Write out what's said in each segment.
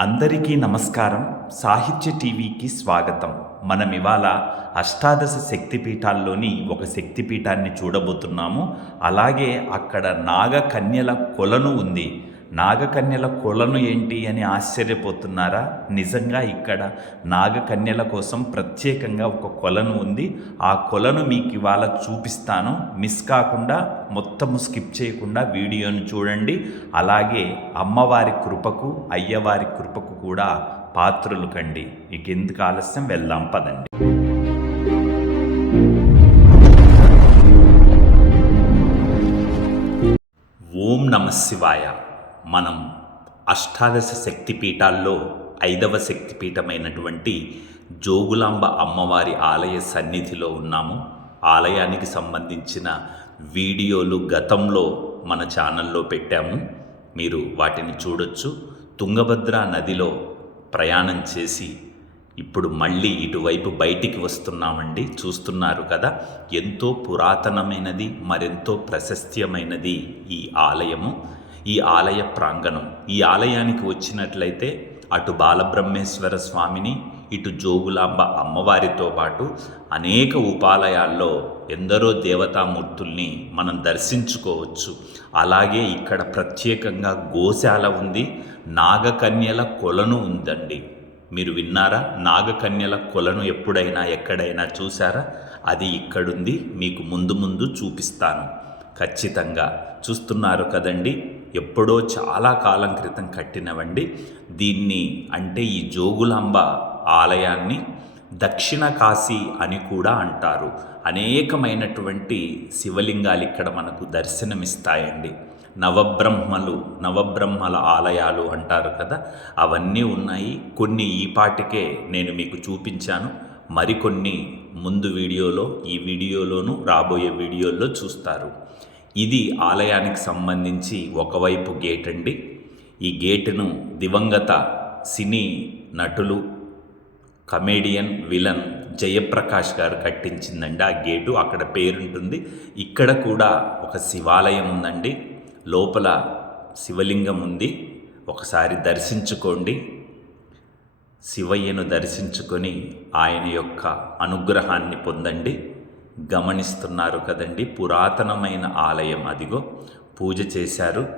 అందరికీ నమస్కారం. సాహిత్య టీవీకి స్వాగతం. మనం ఇవాళ అష్టాదశ శక్తిపీఠాల్లోని ఒక శక్తిపీఠాన్ని చూడబోతున్నాము. అలాగే అక్కడ నాగకన్యల కొలను ఉంది. నాగకన్యల కొలను ఏంటి అని ఆశ్చర్యపోతున్నారా? నిజంగా ఇక్కడ నాగకన్యల కోసం ప్రత్యేకంగా ఒక కొలను ఉంది. ఆ కొలను మీకు ఇవాళ చూపిస్తాను. మిస్ కాకుండా మొత్తము స్కిప్ చేయకుండా వీడియోను చూడండి. అలాగే అమ్మవారి కృపకు అయ్యవారి కృపకు కూడా పాత్రులు కండి. ఇక ఎందుకు ఆలస్యం? వెళ్దాం పదండి. ఓం నమ శివాయ. మనం అష్టాదశ శక్తిపీఠాల్లో ఐదవ శక్తిపీఠమైనటువంటి జోగులాంబ అమ్మవారి ఆలయ సన్నిధిలో ఉన్నాము. ఆలయానికి సంబంధించిన వీడియోలు గతంలో మన ఛానల్లో పెట్టాము. మీరు వాటిని చూడొచ్చు. తుంగభద్ర నదిలో ప్రయాణం చేసి ఇప్పుడు మళ్ళీ ఇటువైపు బయటికి వస్తున్నామండి. చూస్తున్నారు కదా ఎంతో పురాతనమైనది మరెంతో ప్రశస్త్యమైనది ఈ ఆలయము. ఈ ఆలయ ప్రాంగణం. ఈ ఆలయానికి వచ్చినట్లయితే అటు బాలబ్రహ్మేశ్వర స్వామిని ఇటు జోగులాంబ అమ్మవారితో పాటు అనేక ఉపాలయాల్లో ఎందరో దేవతామూర్తుల్ని మనం దర్శించుకోవచ్చు. అలాగే ఇక్కడ ప్రత్యేకంగా గోశాల ఉంది. నాగకన్యల కొలను ఉందండి. మీరు విన్నారా? నాగకన్యల కొలను ఎప్పుడైనా ఎక్కడైనా చూసారా అది ఇక్కడుంది. మీకు ముందు ముందు చూపిస్తాను. ఖచ్చితంగా చూస్తున్నారు కదండి? ఎప్పుడో చాలా కాలం క్రితం కట్టినవండి. దీన్ని అంటే ఈ జోగులాంబ ఆలయాన్ని దక్షిణ కాశీ అని కూడా అంటారు. అనేకమైనటువంటి శివలింగాలు ఇక్కడ మనకు దర్శనమిస్తాయండి. నవబ్రహ్మలు నవబ్రహ్మల ఆలయాలు అంటారు కదా అవన్నీ ఉన్నాయి. కొన్ని ఈ పాటికే నేను మీకు చూపించాను. మరికొన్ని ముందు వీడియోలో ఈ వీడియోలోను రాబోయే వీడియోల్లో చూస్తారు. ఇది ఆలయానికి సంబంధించి ఒకవైపు గేట్ అండి. ఈ గేటును దివంగత సినీ నటులు కమేడియన్ విలన్ జయప్రకాష్ గారు కట్టించిందండి. ఆ గేటు అక్కడ పేరుంటుంది. ఇక్కడ కూడా ఒక శివాలయం ఉందండి. లోపల శివలింగం ఉంది. ఒకసారి దర్శించుకోండి. శివయ్యను దర్శించుకొని ఆయన యొక్క అనుగ్రహాన్ని పొందండి. గమనిస్తున్నారు కదండి. పురాతనమైన ఆలయం అదిగో పూజ చేశారు.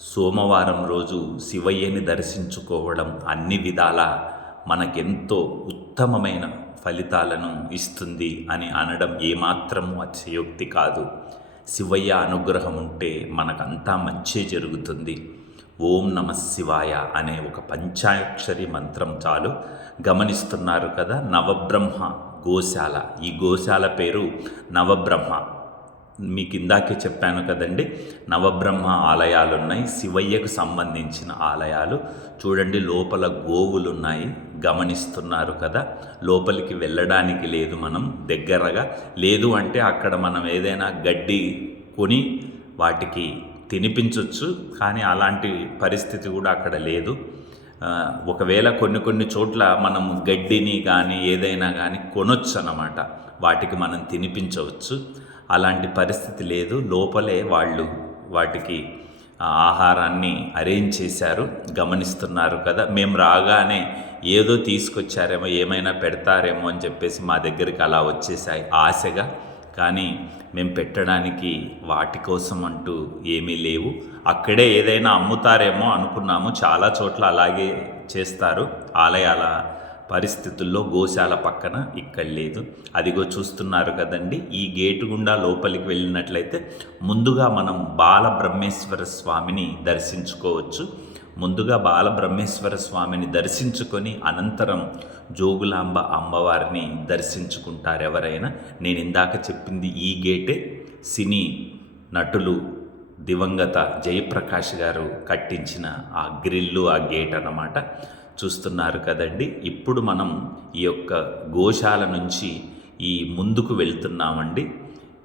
సోమవారం రోజు శివయ్యని దర్శించుకోవడం అన్ని విధాల మనకెంతో ఉత్తమమైన ఫలితాలను ఇస్తుంది అని అనడం ఏమాత్రము అతిశయోక్తి కాదు. శివయ్య అనుగ్రహం ఉంటే మనకంతా మంచి జరుగుతుంది. ఓం నమ శివాయ అనే ఒక పంచాక్షరి మంత్రం చాలు. గమనిస్తున్నారు కదా నవబ్రహ్మ గోశాల. ఈ గోశాల పేరు నవబ్రహ్మ. మీకు ఇందాకే చెప్పాను కదండి నవబ్రహ్మ ఆలయాలు ఉన్నాయి శివయ్యకు సంబంధించిన ఆలయాలు. చూడండి లోపల గోవులు ఉన్నాయి గమనిస్తున్నారు కదా లోపలికి వెళ్ళడానికి లేదు మనం దగ్గరగా. లేదు అంటే అక్కడ మనం ఏదైనా గడ్డి కొని వాటికి తినిపించవచ్చు కానీ అలాంటి పరిస్థితి కూడా అక్కడ లేదు. ఒకవేళ కొన్ని కొన్ని చోట్ల మనం గడ్డిని కానీ ఏదైనా కానీ కొనొచ్చు అన్నమాట వాటికి మనం తినిపించవచ్చు. అలాంటి పరిస్థితి లేదు. లోపలే వాళ్ళు వాటికి ఆహారాన్ని అరేంజ్ చేశారు. గమనిస్తున్నారు కదా. మేము రాగానే ఏదో తీసుకొచ్చారేమో ఏమైనా పెడతారేమో అని చెప్పేసి మా దగ్గరికి అలా వచ్చేసాయి ఆశగా. కానీ మేము పెట్టడానికి వాటి కోసం అంటూ ఏమీ లేవు. అక్కడే ఏదైనా అమ్ముతారేమో అనుకున్నాము. చాలా చోట్ల అలాగే చేస్తారు. ఆలయాల పరిస్థితుల్లో గోశాల పక్కన ఇక్కడ లేదు. అదిగో చూస్తున్నారు కదండి. ఈ గేటు గుండా లోపలికి వెళ్ళినట్లయితే ముందుగా మనం బాలబ్రహ్మేశ్వర స్వామిని దర్శించుకోవచ్చు. ముందుగా బాలబ్రహ్మేశ్వర స్వామిని దర్శించుకొని అనంతరం జోగులాంబ అమ్మవారిని దర్శించుకుంటారు ఎవరైనా నేను ఇందాక చెప్పింది ఈ గేటే. సినీ నటులు దివంగత జయప్రకాష్ గారు కట్టించిన ఆ గ్రిల్లు ఆ గేట్ అన్నమాట. చూస్తున్నారు కదండి. ఇప్పుడు మనం ఈ యొక్క గోశాల నుంచి ఈ ముందుకు వెళ్తున్నామండి.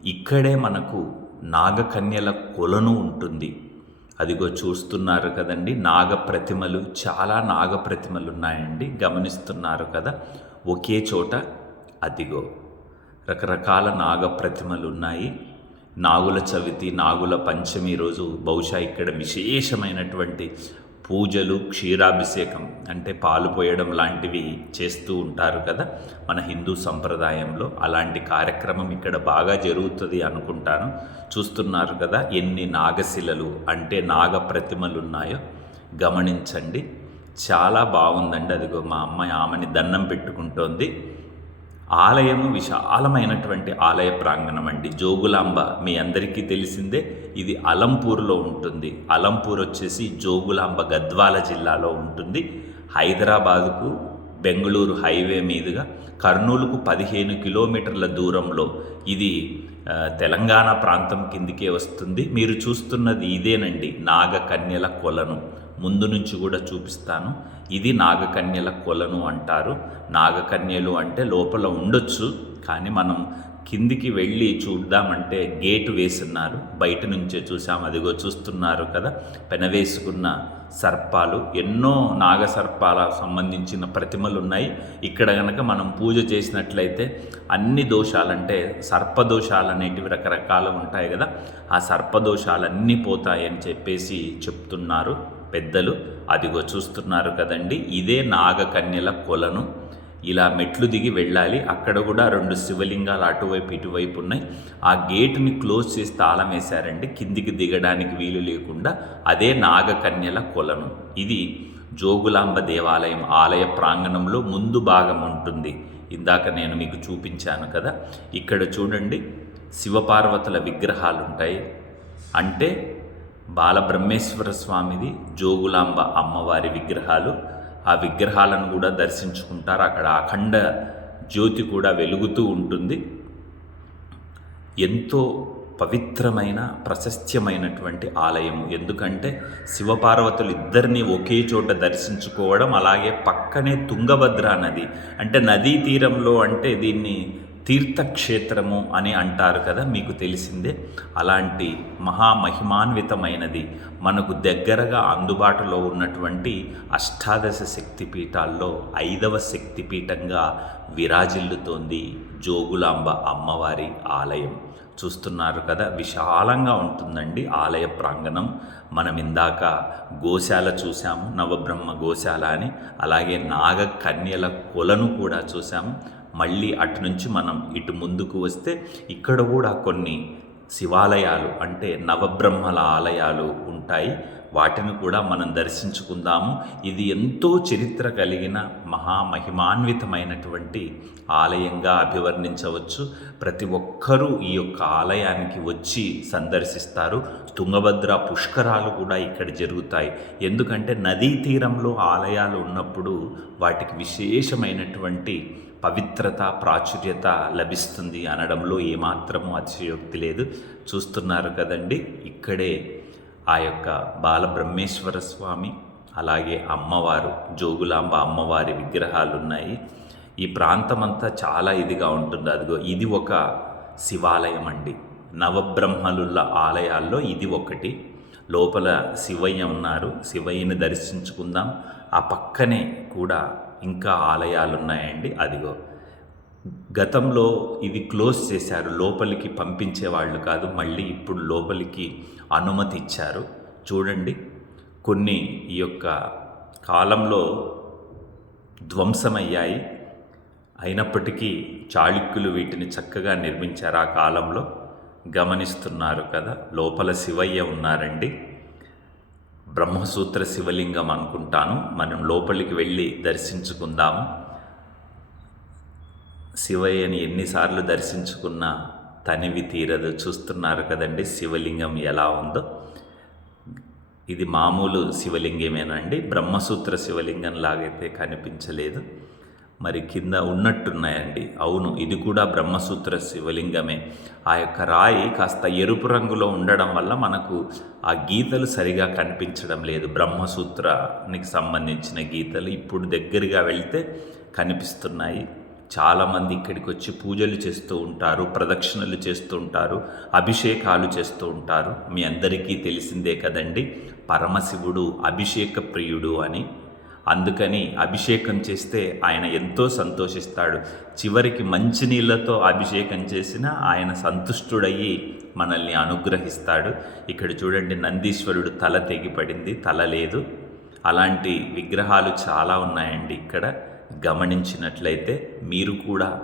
ఇక్కడే మనకు నాగకన్యల కొలను ఉంటుంది. అదిగో చూస్తున్నారు కదండి నాగ ప్రతిమలు చాలా నాగ ప్రతిమలు ఉన్నాయండి గమనిస్తున్నారు కదా. ఒకే చోట అదిగో రకరకాల నాగ ప్రతిమలు ఉన్నాయి నాగుల చవితి నాగుల పంచమి రోజు బహుశా ఇక్కడ విశేషమైనటువంటి పూజలు క్షీరాభిషేకం అంటే పాలు పోయడం లాంటివి చేస్తూ ఉంటారు కదా మన హిందూ సంప్రదాయంలో. అలాంటి కార్యక్రమం ఇక్కడ బాగా జరుగుతుంది అనుకుంటాను. చూస్తున్నారు కదా ఎన్ని నాగశిలలు అంటే నాగ ప్రతిమలు ఉన్నాయో గమనించండి. చాలా బాగుందండి. అదిగో మా అమ్మాయి ఆమెని దండం పెట్టుకుంటోంది. ఆలయము విశాలమైనటువంటి ఆలయ ప్రాంగణం అండి. జోగులాంబ మీ అందరికీ తెలిసిందే ఇది అలంపూర్లో ఉంటుంది. అలంపూర్ వచ్చేసి జోగులాంబ గద్వాల జిల్లాలో ఉంటుంది. హైదరాబాదుకు బెంగళూరు హైవే మీదుగా కర్నూలుకు పదిహేను కిలోమీటర్ల దూరంలో ఇది తెలంగాణ ప్రాంతం కిందికే వస్తుంది. మీరు చూస్తున్నది ఇదేనండి నాగకన్యల కొలను. ముందు నుంచి కూడా చూపిస్తాను. ఇది నాగకన్యల కొలను అంటారు. నాగకన్యలు అంటే లోపల ఉండొచ్చు కానీ మనం కిందికి వెళ్ళి చూద్దామంటే గేటు వేసున్నారు. బయట నుంచే చూసాం అదిగో చూస్తున్నారు కదా. పెనవేసుకున్న సర్పాలు ఎన్నో నాగ సర్పాల సంబంధించిన ప్రతిమలు ఉన్నాయి. ఇక్కడ కనుక మనం పూజ చేసినట్లయితే అన్ని దోషాలంటే సర్పదోషాలు అనేటివి రకరకాలు ఉంటాయి కదా. ఆ సర్పదోషాలన్నీ పోతాయని చెప్పేసి చెప్తున్నారు. పెద్దలు అదిగో చూస్తున్నారు కదండి ఇదే నాగకన్యల కొలను. ఇలా మెట్లు దిగి వెళ్ళాలి. అక్కడ కూడా రెండు శివలింగాలు అటువైపు ఇటువైపు ఉన్నాయి. ఆ గేటుని క్లోజ్ చేసి తాళం వేశారండి. కిందికి దిగడానికి వీలు లేకుండా అదే నాగకన్యల కొలను. ఇది జోగులాంబ దేవాలయం ఆలయ ప్రాంగణంలో ముందు భాగం ఉంటుంది. ఇందాక నేను మీకు చూపించాను కదా. ఇక్కడ చూడండి శివపార్వతుల విగ్రహాలు ఉంటాయి అంటే బాలబ్రహ్మేశ్వర స్వామిది జోగులాంబ అమ్మవారి విగ్రహాలు. ఆ విగ్రహాలను కూడా దర్శించుకుంటారు. అక్కడ అఖండ జ్యోతి కూడా వెలుగుతూ ఉంటుంది. ఎంతో పవిత్రమైన ప్రశస్త్యమైనటువంటి ఆలయము. ఎందుకంటే శివపార్వతులు ఇద్దరిని ఒకే చోట దర్శించుకోవడం అలాగే పక్కనే తుంగభద్ర నది. అంటే నదీ తీరంలో అంటే దీన్ని తీర్థక్షేత్రము అని అంటారు కదా మీకు తెలిసిందే. అలాంటి మహామహిమాన్వితమైనది మనకు దగ్గరగా అందుబాటులో ఉన్నటువంటి అష్టాదశ శక్తిపీఠాల్లో ఐదవ శక్తిపీఠంగా విరాజిల్లుతోంది జోగులాంబ అమ్మవారి ఆలయం. చూస్తున్నారు కదా విశాలంగా ఉంటుందండి ఆలయ ప్రాంగణం. మనం ఇందాక గోశాల చూసాము నవబ్రహ్మ గోశాల అని అలాగే నాగ కన్యల కొలను కూడా చూసాము మళ్ళీ అటు నుంచి మనం ఇటు ముందుకు వస్తే ఇక్కడ కూడా కొన్ని శివాలయాలు అంటే నవబ్రహ్మల ఆలయాలు ఉంటాయి. వాటిని కూడా మనం దర్శించుకుందాము. ఇది ఎంతో చరిత్ర కలిగిన మహామహిమాన్వితమైనటువంటి ఆలయంగా అభివర్ణించవచ్చు. ప్రతి ఒక్కరూ ఈ యొక్క ఆలయానికి వచ్చి సందర్శిస్తారు. తుంగభద్ర పుష్కరాలు కూడా ఇక్కడ జరుగుతాయి. ఎందుకంటే నదీ తీరంలో ఆలయాలు ఉన్నప్పుడు వాటికి విశేషమైనటువంటి పవిత్రత ప్రాచుర్యత లభిస్తుంది అనడంలో ఏమాత్రము అతిశయోక్తి లేదు. చూస్తున్నారు కదండి ఇక్కడే ఆ యొక్క బాలబ్రహ్మేశ్వర స్వామి అలాగే అమ్మవారు జోగులాంబ అమ్మవారి విగ్రహాలు ఉన్నాయి ఈ ప్రాంతం అంతా చాలా ఇదిగా ఉంటుంది. అదిగో ఇది ఒక శివాలయం అండి నవబ్రహ్మలుల ఆలయాల్లో ఇది ఒకటి. లోపల శివయ్య ఉన్నారు. శివయ్యని దర్శించుకుందాం. ఆ పక్కనే కూడా ఇంకా ఆలయాలు ఉన్నాయండి అదిగో గతంలో ఇది క్లోజ్ చేశారు లోపలికి పంపించేవాళ్ళు కాదు మళ్ళీ ఇప్పుడు లోపలికి అనుమతి ఇచ్చారు. చూడండి కొన్ని ఈ యొక్క కాలంలో ధ్వంసమయ్యాయి. అయినప్పటికీ చాళుక్యులు వీటిని చక్కగా నిర్మించారు ఆ కాలంలో. గమనిస్తున్నారు కదా లోపల శివయ్య ఉన్నారండి. బ్రహ్మసూత్ర శివలింగం అనుకుంటాను. మనం లోపలికి వెళ్ళి దర్శించుకుందాము. శివయ్యని ఎన్నిసార్లు దర్శించుకున్నా తనివి తీరదు. చూస్తున్నారు కదండి శివలింగం ఎలా ఉందో. ఇది మామూలు శివలింగమేనండి. బ్రహ్మసూత్ర శివలింగం లాగైతే కనిపించలేదు. మరి కింద ఉన్నట్టున్నాయండి. అవును ఇది కూడా బ్రహ్మసూత్ర శివలింగమే. ఆ యొక్క రాయి కాస్త ఎరుపు రంగులో ఉండడం వల్ల మనకు ఆ గీతలు సరిగా కనిపించడం లేదు. బ్రహ్మసూత్రానికి సంబంధించిన గీతలు ఇప్పుడు దగ్గరగా వెళ్తే కనిపిస్తున్నాయి. చాలామంది ఇక్కడికి వచ్చి పూజలు చేస్తూ ఉంటారు ప్రదక్షిణలు చేస్తూ ఉంటారు అభిషేకాలు చేస్తూ ఉంటారు. మీ అందరికీ తెలిసిందే కదండి పరమశివుడు అభిషేక ప్రియుడు అని అందుకని అభిషేకం చేస్తే ఆయన ఎంతో సంతోషిస్తాడు. చివరికి మంచినీళ్ళతో అభిషేకం చేసిన ఆయన సంతుష్టుడయ్యి మనల్ని అనుగ్రహిస్తాడు. ఇక్కడ చూడండి నందీశ్వరుడు తల తెగిపడింది తల లేదు. అలాంటి విగ్రహాలు చాలా ఉన్నాయండి ఇక్కడ. గమనించినట్లయితే మీరు కూడా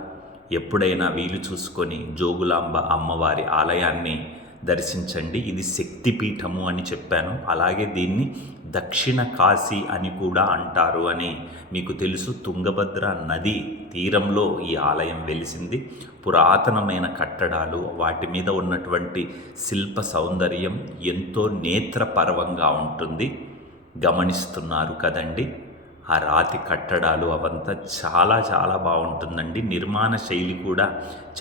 ఎప్పుడైనా వీలు చూసుకొని జోగులాంబ అమ్మవారి ఆలయాన్ని దర్శించండి. ఇది శక్తిపీఠము అని చెప్పాను. అలాగే దీన్ని దక్షిణ కాశీ అని కూడా అంటారు అని మీకు తెలుసు. తుంగభద్ర నది తీరంలో ఈ ఆలయం వెలిసింది. పురాతనమైన కట్టడాలు వాటి మీద ఉన్నటువంటి శిల్ప సౌందర్యం ఎంతో నేత్రపర్వంగా ఉంటుంది. గమనిస్తున్నారు కదండి. ఆ రాతి కట్టడాలు అవంతా చాలా చాలా బాగుంటుందండి. నిర్మాణ శైలి కూడా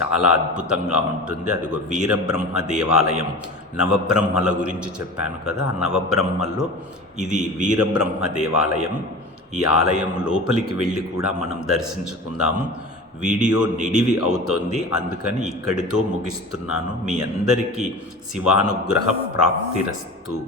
చాలా అద్భుతంగా ఉంటుంది. అదిగో వీరబ్రహ్మ దేవాలయం. నవబ్రహ్మల గురించి చెప్పాను కదా ఆ నవబ్రహ్మల్లో ఇది వీరబ్రహ్మ దేవాలయం. ఈ ఆలయం లోపలికి వెళ్ళి కూడా మనం దర్శించుకుందాము. వీడియో నిడివి అవుతోంది. అందుకని ఇక్కడితో ముగిస్తున్నాను. మీ అందరికీ శివానుగ్రహ ప్రాప్తిరస్తు.